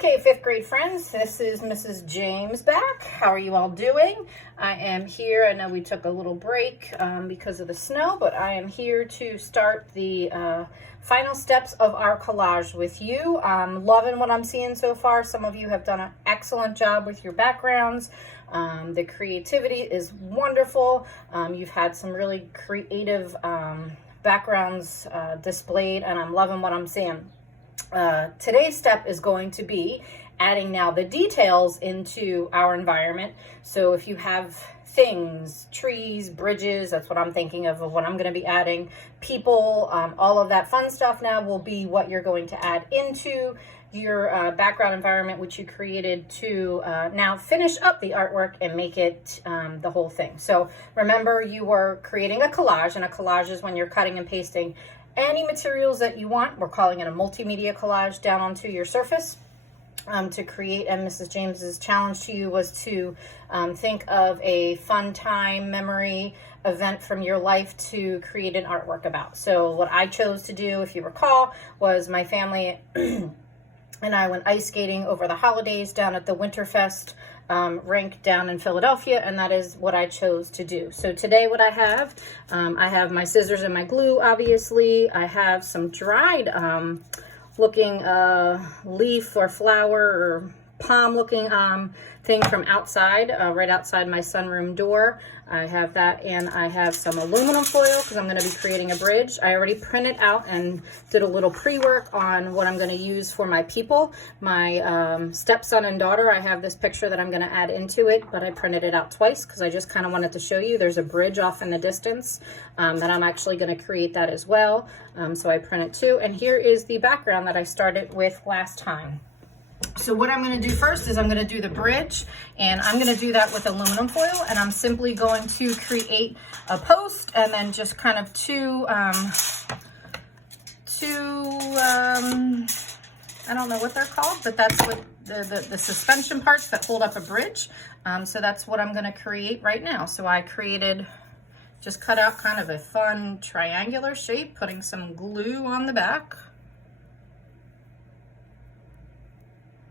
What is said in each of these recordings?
Okay, fifth grade friends, this is Mrs. James back. How are you all doing? I am here. I know we took a little break because of the snow, but I am here to start the final steps of our collage with you. I'm loving what I'm seeing so far. Some of you have done an excellent job with your backgrounds. The creativity is wonderful. You've had some really creative backgrounds displayed, and I'm loving what I'm seeing. Today's step is going to be adding now the details into our environment. So if you have things, trees, bridges, that's what I'm thinking of what I'm going to be adding. People, all of that fun stuff now will be what you're going to add into your background environment, which you created to now finish up the artwork and make it the whole thing. So remember, you were creating a collage, and a collage is when you're cutting and pasting any materials that you want. We're calling it a multimedia collage down onto your surface to create. And Mrs. James's challenge to you was to think of a fun time, memory, event from your life to create an artwork about. So what I chose to do, if you recall, was my family and I went ice skating over the holidays down at the Winterfest rink down in Philadelphia, and that is what I chose to do. So today what I have my scissors and my glue, obviously. I have some dried looking leaf or flower or palm looking thing from outside, right outside my sunroom door. I have that, and I have some aluminum foil because I'm going to be creating a bridge. I already printed out and did a little pre-work on what I'm going to use for my people. My stepson and daughter, I have this picture that I'm going to add into it, but I printed it out twice because I just kind of wanted to show you. There's a bridge off in the distance that I'm actually going to create that as well. So I printed two, and here is the background that I started with last time. So what I'm going to do first is I'm going to do the bridge, and I'm going to do that with aluminum foil, and I'm simply going to create a post and then just kind of two I don't know what they're called, but that's what the suspension parts that hold up a bridge. So that's what I'm going to create right now. So I just cut out kind of a fun triangular shape, putting some glue on the back.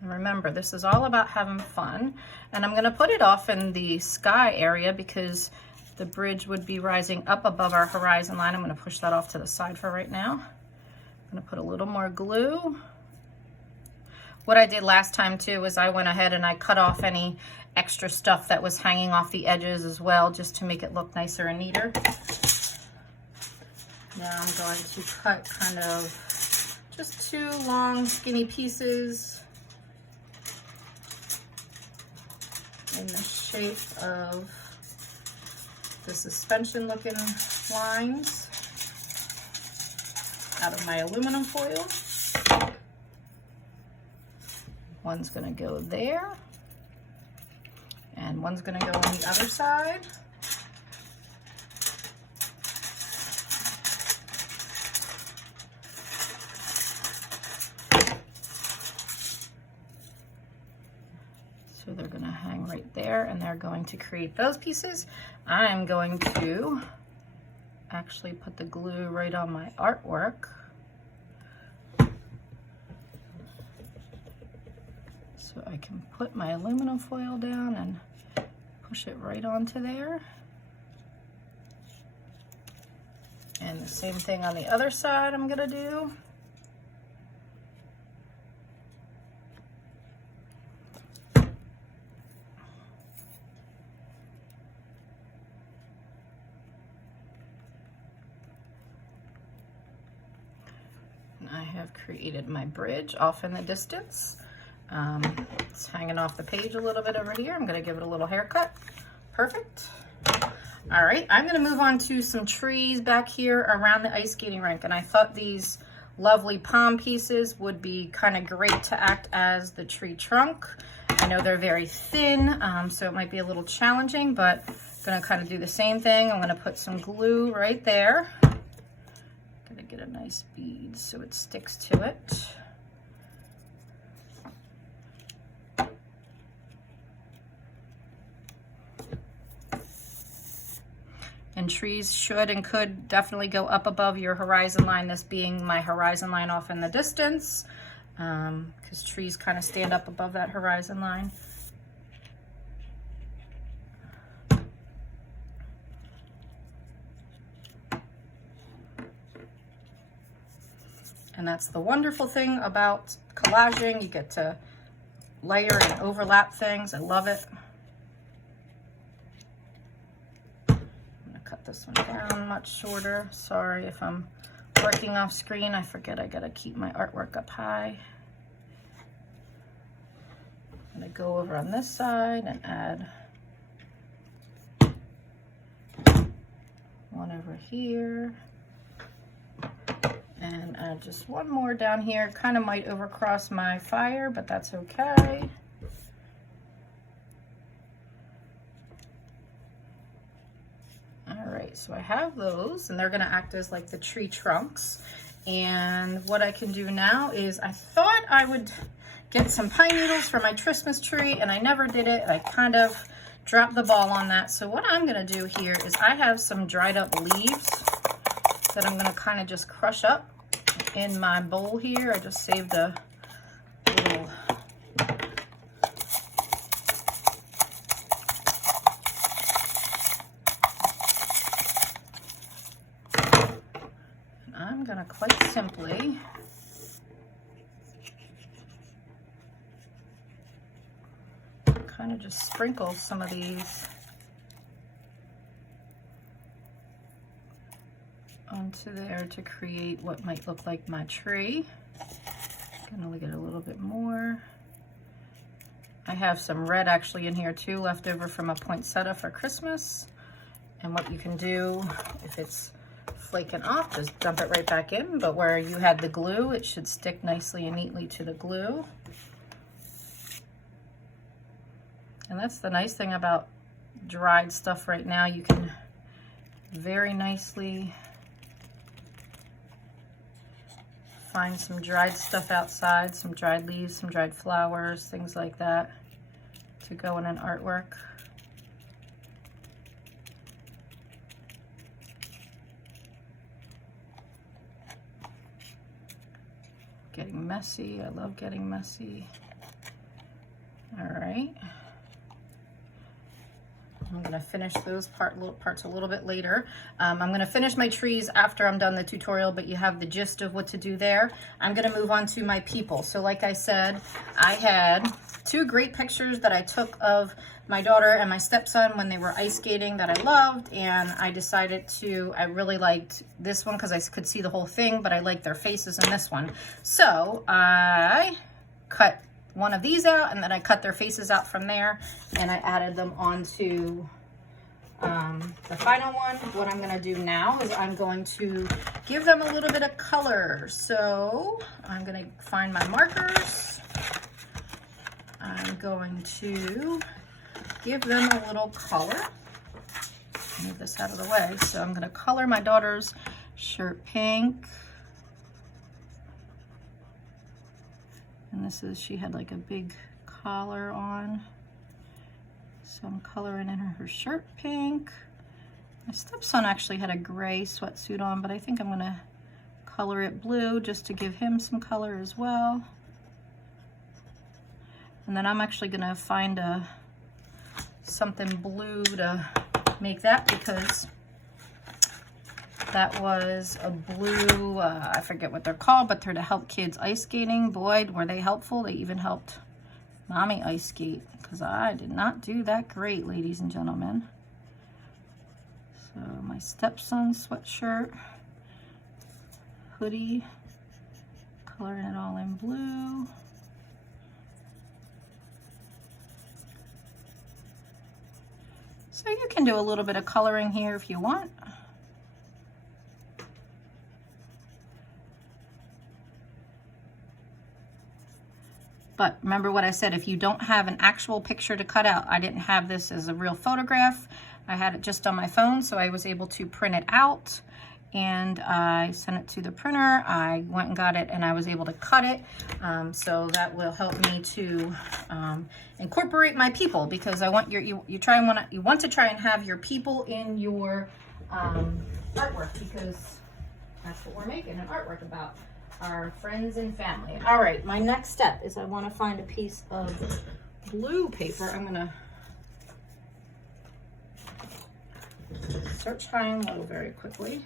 And remember, this is all about having fun. And I'm going to put it off in the sky area because the bridge would be rising up above our horizon line. I'm going to push that off to the side for right now. I'm going to put a little more glue. What I did last time too was I went ahead and I cut off any extra stuff that was hanging off the edges as well, just to make it look nicer and neater. Now I'm going to cut kind of just two long skinny pieces in the shape of the suspension looking lines out of my aluminum foil. One's going to go there, and one's going to go on the other side. So they're going to hang right there, and they're going to create those pieces. I'm going to actually put the glue right on my artwork. So I can put my aluminum foil down and push it right onto there. And the same thing on the other side I'm going to do. I have created my bridge off in the distance. It's hanging off the page a little bit over here. I'm going to give it a little haircut. Perfect. All right, I'm going to move on to some trees back here around the ice skating rink. And I thought these lovely palm pieces would be kind of great to act as the tree trunk. I know they're very thin, so it might be a little challenging, but I'm going to kind of do the same thing. I'm going to put some glue right there. Going to get a nice bead so it sticks to it. And trees should and could definitely go up above your horizon line, this being my horizon line off in the distance. because trees kind of stand up above that horizon line. And that's the wonderful thing about collaging. You get to layer and overlap things. I love it. I'm gonna cut this one down much shorter. Sorry if I'm working off screen. I forget I gotta keep my artwork up high. I'm gonna go over on this side and add one over here. And add just one more down here. Kind of might overcross my fire, but that's okay. All right, so I have those, and they're gonna act as like the tree trunks. And what I can do now is, I thought I would get some pine needles for my Christmas tree, and I never did it. I kind of dropped the ball on that. So what I'm gonna do here is, I have some dried up leaves that I'm gonna kind of just crush up in my bowl here. I just saved a little and I'm gonna quite simply kind of just sprinkle some of these onto there to create what might look like my tree. Gonna get a little bit more. I have some red actually in here too, left over from a poinsettia for Christmas. And what you can do, if it's flaking off, just dump it right back in. But where you had the glue, it should stick nicely and neatly to the glue. And that's the nice thing about dried stuff right now. You can very nicely find some dried stuff outside, some dried leaves, some dried flowers, things like that to go in an artwork. Getting messy. I love getting messy. All right. I'm gonna finish those parts a little bit later. I'm gonna finish my trees after I'm done the tutorial, but you have the gist of what to do there. I'm gonna move on to my people. So like I said, I had two great pictures that I took of my daughter and my stepson when they were ice skating that I loved, and I decided I really liked this one because I could see the whole thing, but I liked their faces in this one. So I cut one of these out, and then I cut their faces out from there, and I added them onto the final one. What I'm gonna do now is I'm going to give them a little bit of color. So I'm gonna find my markers. I'm going to give them a little color. Move this out of the way. So I'm gonna color my daughter's shirt pink. And this is, she had like a big collar on. So I'm coloring in her shirt pink. My stepson actually had a gray sweatsuit on, but I think I'm gonna color it blue just to give him some color as well. And then I'm actually gonna find something blue to make that, because that was a blue, I forget what they're called, but they're to help kids ice skating. Boy, were they helpful. They even helped mommy ice skate, because I did not do that great, ladies and gentlemen. So my stepson's sweatshirt, hoodie, coloring it all in blue. So you can do a little bit of coloring here if you want. But remember what I said, if you don't have an actual picture to cut out, I didn't have this as a real photograph. I had it just on my phone, so I was able to print it out, and I sent it to the printer. I went and got it, and I was able to cut it. So that will help me to incorporate my people, because I want you want to try and have your people in your artwork, because that's what we're making an artwork about. our friends and family. All right, my next step is I want to find a piece of blue paper. I'm going to search high and low very quickly.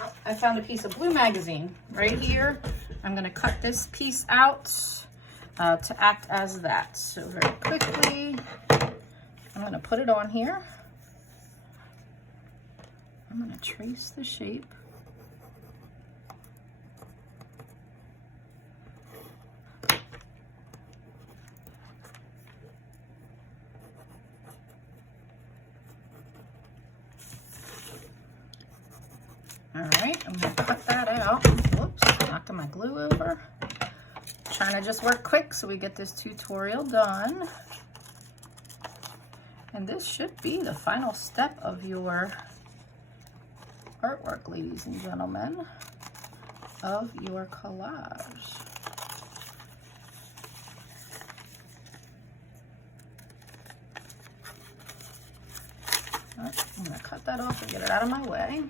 Oh, I found a piece of blue magazine right here. I'm going to cut this piece out to act as that. So very quickly, I'm going to put it on here. I'm going to trace the shape. All right, I'm going to cut that out. Whoops, knocking my glue over. Trying to just work quick so we get this tutorial done. And this should be the final step of your artwork, ladies and gentlemen, of your collage. All right, I'm going to cut that off and get it out of my way.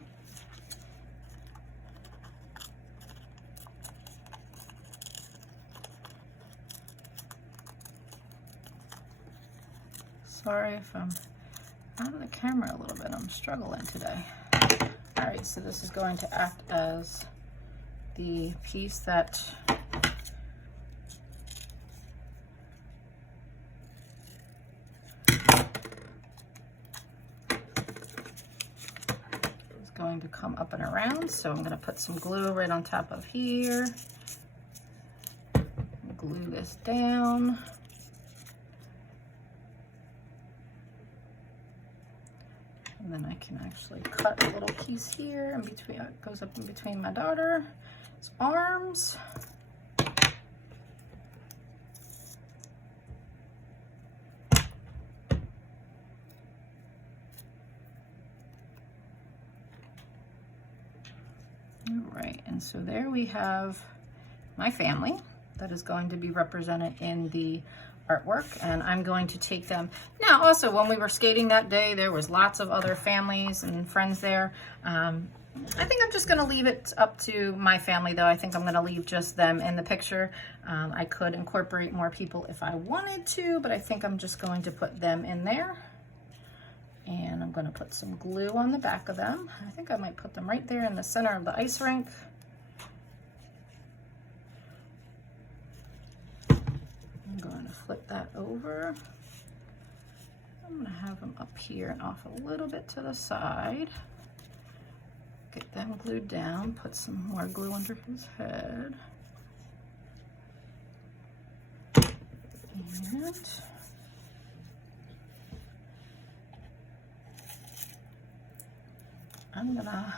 Sorry if I'm out of the camera a little bit. I'm struggling today. All right, so this is going to act as the piece that is going to come up and around. So I'm going to put some glue right on top of here. Glue this down. And then I can actually cut a little piece here in between. It goes up in between my daughter's arms. All right, and so there we have my family that is going to be represented in the artwork, and I'm going to take them. Now, also, when we were skating that day, there was lots of other families and friends there. I think I'm just going to leave it up to my family, though. I think I'm going to leave just them in the picture. I could incorporate more people if I wanted to, but I think I'm just going to put them in there. And I'm going to put some glue on the back of them. I think I might put them right there in the center of the ice rink. I'm going to flip that over. I'm going to have them up here and off a little bit to the side. Get them glued down, put some more glue under his head. And I'm going to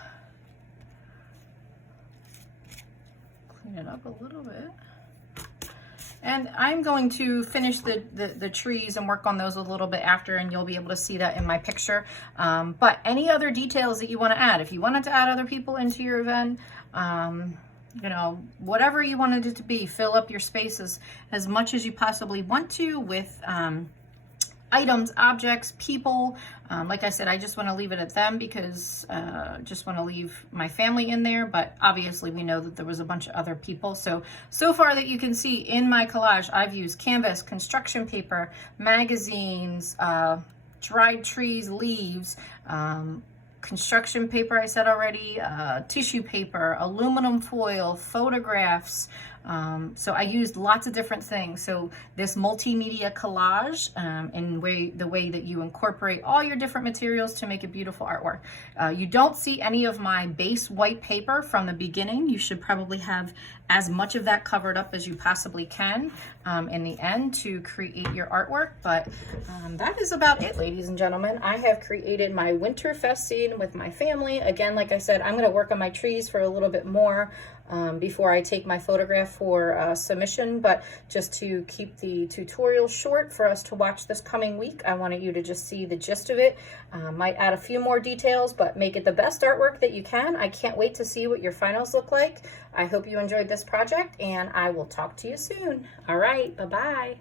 clean it up a little bit. And I'm going to finish the trees and work on those a little bit after, and you'll be able to see that in my picture. But any other details that you want to add, if you wanted to add other people into your event, you know, whatever you wanted it to be, fill up your spaces as much as you possibly want to with items, objects, people. Like I said, I just want to leave it at them because just want to leave my family in there, but obviously we know that there was a bunch of other people. So far that you can see in my collage, I've used canvas, construction paper, magazines, dried trees, leaves, construction paper, I said already, tissue paper, aluminum foil, photographs. So I used lots of different things. So this multimedia collage, in the way that you incorporate all your different materials to make a beautiful artwork. You don't see any of my base white paper from the beginning. You should probably have as much of that covered up as you possibly can in the end to create your artwork. But that is about it, ladies and gentlemen. I have created my Winterfest scene with my family. Again, like I said, I'm going to work on my trees for a little bit more before I take my photograph for submission, but just to keep the tutorial short for us to watch this coming week, I wanted you to just see the gist of it. Might add a few more details, but make it the best artwork that you can. I can't wait to see what your finals look like. I hope you enjoyed this project, and I will talk to you soon. All right, bye-bye.